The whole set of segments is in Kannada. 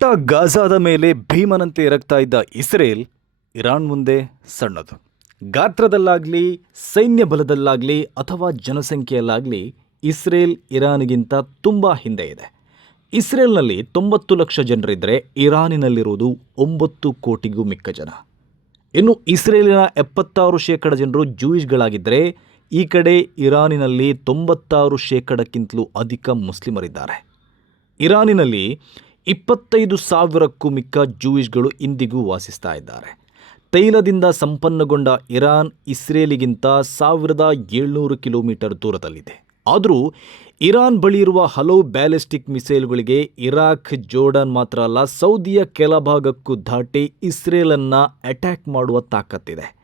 ಪುಟ್ಟ ಗಾಜಾದ ಮೇಲೆ ಭೀಮನಂತೆ ಇರಕ್ತಾ ಇದ್ದ ಇಸ್ರೇಲ್ ಇರಾನ್ ಮುಂದೆ ಸಣ್ಣದು. ಗಾತ್ರದಲ್ಲಾಗಲಿ, ಸೈನ್ಯ ಬಲದಲ್ಲಾಗಲಿ ಅಥವಾ ಜನಸಂಖ್ಯೆಯಲ್ಲಾಗಲಿ ಇಸ್ರೇಲ್ ಇರಾನ್ಗಿಂತ ತುಂಬ ಹಿಂದೆ ಇದೆ. ಇಸ್ರೇಲ್ನಲ್ಲಿ ತೊಂಬತ್ತು ಲಕ್ಷ ಜನರಿದ್ದರೆ ಇರಾನಿನಲ್ಲಿರುವುದು ಒಂಬತ್ತು ಕೋಟಿಗೂ ಮಿಕ್ಕ ಜನ. ಇನ್ನು ಇಸ್ರೇಲಿನ ಎಪ್ಪತ್ತಾರು ಶೇಕಡ ಜನರು ಜೂಯಿಷ್ಗಳಾಗಿದ್ದರೆ ಈ ಕಡೆ ಇರಾನಿನಲ್ಲಿ ತೊಂಬತ್ತಾರು ಶೇಕಡಕ್ಕಿಂತಲೂ ಅಧಿಕ ಮುಸ್ಲಿಮರಿದ್ದಾರೆ. ಇರಾನಿನಲ್ಲಿ ಇಪ್ಪತ್ತೈದು ಸಾವಿರಕ್ಕೂ ಮಿಕ್ಕ ಜೂಯಿಷ್ಗಳು ಇಂದಿಗೂ ವಾಸಿಸ್ತಾ ಇದ್ದಾರೆ. ತೈಲದಿಂದ ಸಂಪನ್ನಗೊಂಡ ಇರಾನ್ ಇಸ್ರೇಲಿಗಿಂತ ಸಾವಿರದ ಏಳ್ನೂರು ಕಿಲೋಮೀಟರ್ ದೂರದಲ್ಲಿದೆ. ಆದರೂ ಇರಾನ್ ಬಳಿ ಇರುವ ಹಲವು ಬ್ಯಾಲಿಸ್ಟಿಕ್ ಮಿಸೈಲ್ಗಳಿಗೆ ಇರಾಕ್, ಜೋರ್ಡನ್ ಮಾತ್ರ ಅಲ್ಲ, ಸೌದಿಯ ಕೆಲ ಭಾಗಕ್ಕೂ ದಾಟಿ ಇಸ್ರೇಲನ್ನು ಅಟ್ಯಾಕ್ ಮಾಡುವ ತಾಕತ್ತಿದೆ.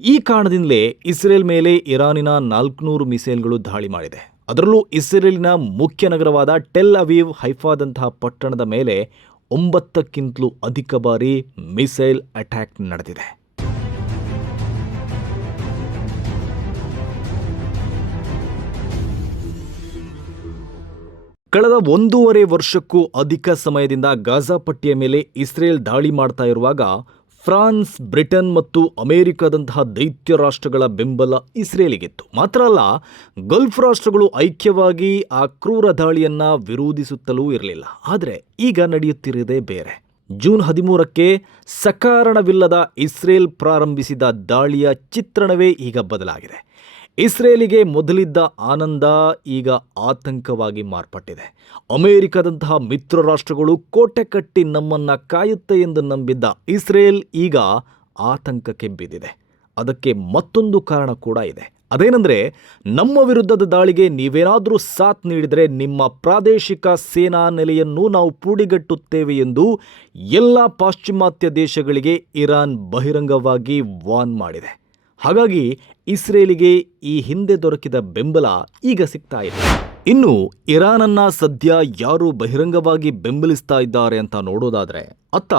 ಈ ಕಾರಣದಿಂದಲೇ ಇಸ್ರೇಲ್ ಮೇಲೆ ಇರಾನಿನ ನಾಲ್ಕುನೂರು ಮಿಸೈಲ್ಗಳು ದಾಳಿ ಮಾಡಿದೆ. ಅದರಲ್ಲೂ ಇಸ್ರೇಲಿನ ಮುಖ್ಯ ನಗರವಾದ ಟೆಲ್ ಅವೀವ್ ಹೈಫಾದಂತಹ ಪಟ್ಟಣದ ಮೇಲೆ ಒಂಬತ್ತಕ್ಕಿಂತಲೂ ಅಧಿಕ ಬಾರಿ ಮಿಸೈಲ್ ಅಟ್ಯಾಕ್ ನಡೆದಿದೆ. ಕಳೆದ ಒಂದೂವರೆ ವರ್ಷಕ್ಕೂ ಅಧಿಕ ಸಮಯದಿಂದ ಗಾಜಾ ಪಟ್ಟಿಯ ಮೇಲೆ ಇಸ್ರೇಲ್ ದಾಳಿ ಮಾಡ್ತಾ ಇರುವಾಗ ಫ್ರಾನ್ಸ್, ಬ್ರಿಟನ್ ಮತ್ತು ಅಮೆರಿಕದಂತಹ ದೈತ್ಯ ರಾಷ್ಟ್ರಗಳ ಬೆಂಬಲ ಇಸ್ರೇಲಿಗಿತ್ತು. ಮಾತ್ರ ಅಲ್ಲ, ಗಲ್ಫ್ ರಾಷ್ಟ್ರಗಳು ಐಕ್ಯವಾಗಿ ಆ ಕ್ರೂರ ದಾಳಿಯನ್ನ ವಿರೋಧಿಸುತ್ತಲೂ ಇರಲಿಲ್ಲ. ಆದರೆ ಈಗ ನಡೆಯುತ್ತಿರುವುದೇ ಬೇರೆ. ಜೂನ್ ಹದಿಮೂರಕ್ಕೆ ಸಕಾರಣವಿಲ್ಲದ ಇಸ್ರೇಲ್ ಪ್ರಾರಂಭಿಸಿದ ದಾಳಿಯ ಚಿತ್ರಣವೇ ಈಗ ಬದಲಾಗಿದೆ. ಇಸ್ರೇಲಿಗೆ ಮೊದಲಿದ್ದ ಆನಂದ ಈಗ ಆತಂಕವಾಗಿ ಮಾರ್ಪಟ್ಟಿದೆ. ಅಮೆರಿಕದಂತಹ ಮಿತ್ರ ರಾಷ್ಟ್ರಗಳು ಕೋಟೆ ಕಟ್ಟಿ ನಮ್ಮನ್ನ ಕಾಯುತ್ತೆ ಎಂದು ನಂಬಿದ್ದ ಇಸ್ರೇಲ್ ಈಗ ಆತಂಕಕ್ಕೆ ಬಿದ್ದಿದೆ. ಅದಕ್ಕೆ ಮತ್ತೊಂದು ಕಾರಣ ಕೂಡ ಇದೆ. ಅದೇನೆಂದರೆ, ನಮ್ಮ ವಿರುದ್ಧದ ದಾಳಿಗೆ ನೀವೇನಾದರೂ ಸಾಥ್ ನೀಡಿದರೆ ನಿಮ್ಮ ಪ್ರಾದೇಶಿಕ ಸೇನಾ ನೆಲೆಯನ್ನು ನಾವು ಪೂಡಿಗಟ್ಟುತ್ತೇವೆ ಎಂದು ಎಲ್ಲ ಪಾಶ್ಚಿಮಾತ್ಯ ದೇಶಗಳಿಗೆ ಇರಾನ್ ಬಹಿರಂಗವಾಗಿ ವಾನ್ ಮಾಡಿದೆ. ಹಾಗಾಗಿ ಇಸ್ರೇಲಿಗೆ ಈ ಹಿಂದೆ ದೊರಕಿದ ಬೆಂಬಲ ಈಗ ಸಿಗ್ತಾ ಇದೆ. ಇನ್ನು ಇರಾನನ್ನ ಸದ್ಯ ಯಾರು ಬಹಿರಂಗವಾಗಿ ಬೆಂಬಲಿಸ್ತಾ ಇದ್ದಾರೆ ಅಂತ ನೋಡೋದಾದ್ರೆ ಅತ್ತ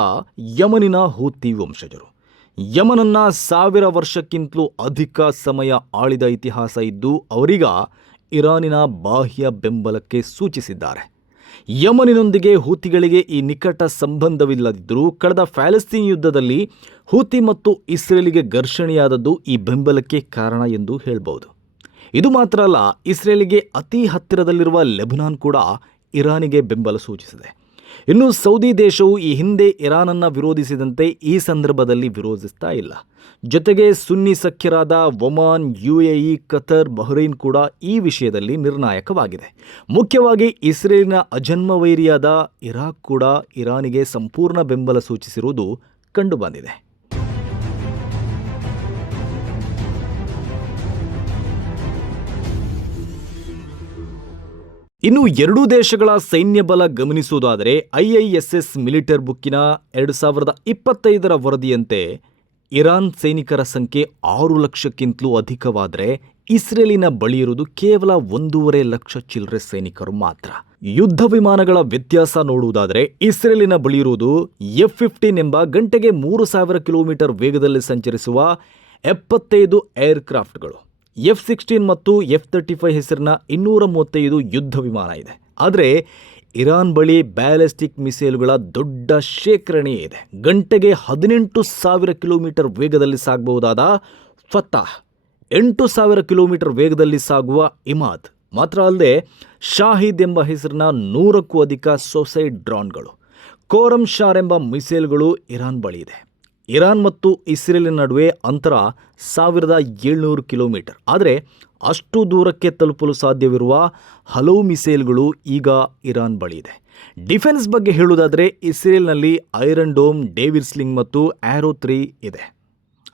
ಯಮನಿನ ಹೂತಿ ವಂಶಜರು. ಯಮನನ್ನ ಸಾವಿರ ವರ್ಷಕ್ಕಿಂತಲೂ ಅಧಿಕ ಸಮಯ ಆಳಿದ ಇತಿಹಾಸ ಇದ್ದು ಅವರೀಗ ಇರಾನಿನ ಬಾಹ್ಯ ಬೆಂಬಲಕ್ಕೆ ಸೂಚಿಸಿದ್ದಾರೆ. ಯಮನಿನೊಂದಿಗೆ ಹೂತಿಗಳಿಗೆ ಈ ನಿಕಟ ಸಂಬಂಧವಿಲ್ಲದಿದ್ದರೂ ಕಳೆದ ಫ್ಯಾಲಸ್ತೀನ್ ಯುದ್ಧದಲ್ಲಿ ಹೂತಿ ಮತ್ತು ಇಸ್ರೇಲಿಗೆ ಘರ್ಷಣೆಯಾದದ್ದು ಈ ಬೆಂಬಲಕ್ಕೆ ಕಾರಣ ಎಂದು ಹೇಳಬಹುದು ಇದು ಮಾತ್ರ ಅಲ್ಲ, ಇಸ್ರೇಲಿಗೆ ಅತಿ ಹತ್ತಿರದಲ್ಲಿರುವ ಲೆಬನಾನ್ ಕೂಡ ಇರಾನಿಗೆ ಬೆಂಬಲ ಸೂಚಿಸಿದೆ. ಇನ್ನು ಸೌದಿ ದೇಶವು ಈ ಹಿಂದೆ ಇರಾನನ್ನು ವಿರೋಧಿಸಿದಂತೆ ಈ ಸಂದರ್ಭದಲ್ಲಿ ವಿರೋಧಿಸ್ತಾ ಇಲ್ಲ. ಜೊತೆಗೆ ಸುನ್ನಿ ಸಖ್ಯರಾದ ಒಮಾನ್, ಯುಎಇ, ಕತರ್, ಬಹ್ರೈನ್ ಕೂಡ ಈ ವಿಷಯದಲ್ಲಿ ನಿರ್ಣಾಯಕವಾಗಿದೆ. ಮುಖ್ಯವಾಗಿ ಇಸ್ರೇಲಿನ ಅಜನ್ಮವೈರಿಯಾದ ಇರಾಕ್ ಕೂಡ ಇರಾನಿಗೆ ಸಂಪೂರ್ಣ ಬೆಂಬಲ ಸೂಚಿಸಿರುವುದು ಕಂಡುಬಂದಿದೆ. ಇನ್ನು ಎರಡೂ ದೇಶಗಳ ಸೈನ್ಯ ಬಲ ಗಮನಿಸುವುದಾದರೆ ಐಐಎಸ್ಎಸ್ ಮಿಲಿಟರ್ ಬುಕ್ಕಿನ ಎರಡು ಸಾವಿರದ ಇಪ್ಪತ್ತೈದರ ವರದಿಯಂತೆ ಇರಾನ್ ಸೈನಿಕರ ಸಂಖ್ಯೆ ಆರು ಲಕ್ಷಕ್ಕಿಂತಲೂ ಅಧಿಕವಾದರೆ ಇಸ್ರೇಲಿನ ಬಳಿ ಇರುವುದು ಕೇವಲ ಒಂದೂವರೆ ಲಕ್ಷ ಚಿಲ್ಲರೆ ಸೈನಿಕರು ಮಾತ್ರ. ಯುದ್ಧ ವಿಮಾನಗಳ ವ್ಯತ್ಯಾಸ ನೋಡುವುದಾದರೆ ಇಸ್ರೇಲಿನ ಬಳಿ ಇರುವುದು ಎಫ್ ಫಿಫ್ಟೀನ್ ಎಂಬ ಗಂಟೆಗೆ ಮೂರು ಸಾವಿರ ಕಿಲೋಮೀಟರ್ ವೇಗದಲ್ಲಿ ಸಂಚರಿಸುವ ಎಪ್ಪತ್ತೈದು ಏರ್ಕ್ರಾಫ್ಟ್ಗಳು. ಎಫ್ ಸಿಕ್ಸ್ಟೀನ್ ಮತ್ತು ಎಫ್ ತರ್ಟಿ ಫೈವ್ ಹೆಸರಿನ ಇನ್ನೂರ ಮೂವತ್ತೈದು ಯುದ್ಧ ವಿಮಾನ ಇದೆ. ಆದರೆ ಇರಾನ್ ಬಳಿ ಬ್ಯಾಲಿಸ್ಟಿಕ್ ಮಿಸೈಲ್ಗಳ ದೊಡ್ಡ ಶೇಖರಣೆ ಇದೆ. ಗಂಟೆಗೆ ಹದಿನೆಂಟು ಸಾವಿರ ಕಿಲೋಮೀಟರ್ ವೇಗದಲ್ಲಿ ಸಾಗಬಹುದಾದ ಫತಾಹ್. ಎಂಟು ಸಾವಿರ ಕಿಲೋಮೀಟರ್ ವೇಗದಲ್ಲಿ ಸಾಗುವ ಇಮಾದ್. ಮಾತ್ರ ಅಲ್ಲದೆ ಶಾಹಿದ್ ಎಂಬ ಹೆಸರಿನ ನೂರಕ್ಕೂ ಅಧಿಕ ಸೊಸೈಡ್ ಡ್ರಾನ್ಗಳು. ಕೋರಂ ಶಾರ್ ಎಂಬ ಮಿಸೈಲ್ಗಳು ಇರಾನ್ ಬಳಿ ಇದೆ. ಇರಾನ್ ಮತ್ತು ಇಸ್ರೇಲಿನ ನಡುವೆ ಅಂತರ ಸಾವಿರದ ಏಳ್ನೂರು ಕಿಲೋಮೀಟರ್. ಆದರೆ ಅಷ್ಟು ದೂರಕ್ಕೆ ತಲುಪಲು ಸಾಧ್ಯವಿರುವ ಹಲವು ಮಿಸೈಲ್ಗಳು ಈಗ ಇರಾನ್ ಬಳಿ ಇದೆ ಡಿಫೆನ್ಸ್ ಬಗ್ಗೆ ಹೇಳುವುದಾದರೆ ಇಸ್ರೇಲ್ನಲ್ಲಿ ಐರನ್ ಡೋಮ್ ಡೇವಿಡ್ಸ್ಲಿಂಗ್ ಮತ್ತು ಆ್ಯರೋ ತ್ರೀ ಇದೆ.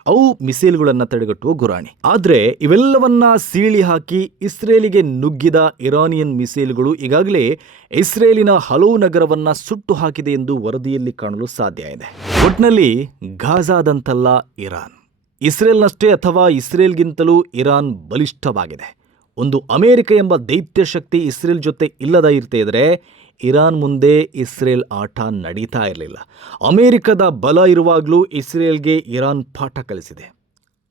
ಅವು ಮಿಸೈಲ್ಗಳನ್ನು ತಡೆಗಟ್ಟುವ ಗುರಾಣಿ. ಆದರೆ ಇವೆಲ್ಲವನ್ನ ಸೀಳಿ ಹಾಕಿ ಇಸ್ರೇಲಿಗೆ ನುಗ್ಗಿದ ಇರಾನಿಯನ್ ಮಿಸೈಲ್ಗಳು ಈಗಾಗಲೇ ಇಸ್ರೇಲಿನ ಹಲವು ನಗರವನ್ನ ಸುಟ್ಟು ಹಾಕಿದೆ ಎಂದು ವರದಿಯಲ್ಲಿ ಕಾಣಲು ಸಾಧ್ಯ ಇದೆ. ಒಟ್ನಲ್ಲಿ ಗಾಜಾದಂತಲ್ಲ ಇರಾನ್. ಇಸ್ರೇಲ್ನಷ್ಟೇ ಅಥವಾ ಇಸ್ರೇಲ್ಗಿಂತಲೂ ಇರಾನ್ ಬಲಿಷ್ಠವಾಗಿದೆ. ಒಂದು ಅಮೆರಿಕ ಎಂಬ ದೈತ್ಯ ಶಕ್ತಿ ಇಸ್ರೇಲ್ ಜೊತೆ ಇಲ್ಲದ ಇರ್ತಾ ಇದ್ರೆ ಇರಾನ್ ಮುಂದೆ ಇಸ್ರೇಲ್ ಆಟ ನಡೀತಾ ಇರಲಿಲ್ಲ. ಅಮೆರಿಕದ ಬಲ ಇರುವಾಗಲೂ ಇಸ್ರೇಲ್ಗೆ ಇರಾನ್ ಪಾಠ ಕಲಿಸಿದೆ.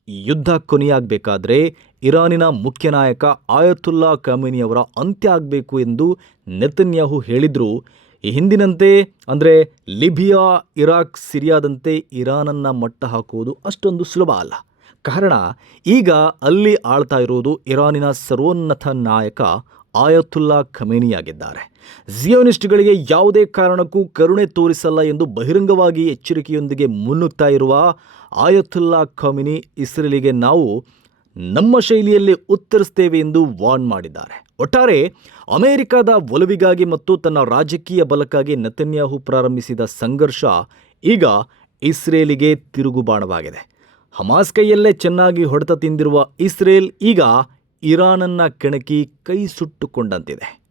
ಯುದ್ಧ ಕೊನೆಯಾಗಬೇಕಾದ್ರೆ ಇರಾನಿನ ಮುಖ್ಯ ನಾಯಕ ಆಯತುಲ್ಲಾ ಖಮೇನಿಯವರ ಅಂತ್ಯ ಆಗಬೇಕು ಎಂದು ನೆತನ್ಯಾಹು ಹೇಳಿದ್ರು. ಈ ಹಿಂದಿನಂತೆ ಅಂದರೆ ಲಿಬಿಯಾ, ಇರಾಕ್, ಸಿರಿಯಾದಂತೆ ಇರಾನನ್ನು ಮಟ್ಟ ಹಾಕುವುದು ಅಷ್ಟೊಂದು ಸುಲಭ ಅಲ್ಲ. ಕಾರಣ ಈಗ ಅಲ್ಲಿ ಆಳ್ತಾ ಇರುವುದು ಇರಾನಿನ ಸರ್ವೋನ್ನತ ನಾಯಕ ಆಯತುಲ್ಲಾ ಖಮೇನಿಯಾಗಿದ್ದಾರೆ. ಜಿಯೋನಿಸ್ಟ್ಗಳಿಗೆ ಯಾವುದೇ ಕಾರಣಕ್ಕೂ ಕರುಣೆ ತೋರಿಸಲ್ಲ ಎಂದು ಬಹಿರಂಗವಾಗಿ ಎಚ್ಚರಿಕೆಯೊಂದಿಗೆ ಮುನ್ನುಗ್ತಾ ಇರುವ ಆಯತುಲ್ಲಾ ಖಮಿನಿ ಇಸ್ರೇಲಿಗೆ ನಾವು ನಮ್ಮ ಶೈಲಿಯಲ್ಲಿ ಉತ್ತರಿಸ್ತೇವೆ ಎಂದು ವಾರ್ನ್ ಮಾಡಿದ್ದಾರೆ. ಒಟ್ಟಾರೆ, ಅಮೆರಿಕದ ಒಲವಿಗಾಗಿ ಮತ್ತು ತನ್ನ ರಾಜಕೀಯ ಬಲಕ್ಕಾಗಿ ನೆತನ್ಯಾಹು ಪ್ರಾರಂಭಿಸಿದ ಸಂಘರ್ಷ ಈಗ ಇಸ್ರೇಲಿಗೆ ತಿರುಗುಬಾಣವಾಗಿದೆ. ಹಮಾಸ್ ಕೈಯಲ್ಲೇ ಚೆನ್ನಾಗಿ ಹೊಡೆತ ತಿಂದಿರುವ ಇಸ್ರೇಲ್ ಈಗ ಇರಾನನ್ನ ಕೆಣಕಿ ಕೈ ಸುಟ್ಟುಕೊಂಡಂತಿದೆ.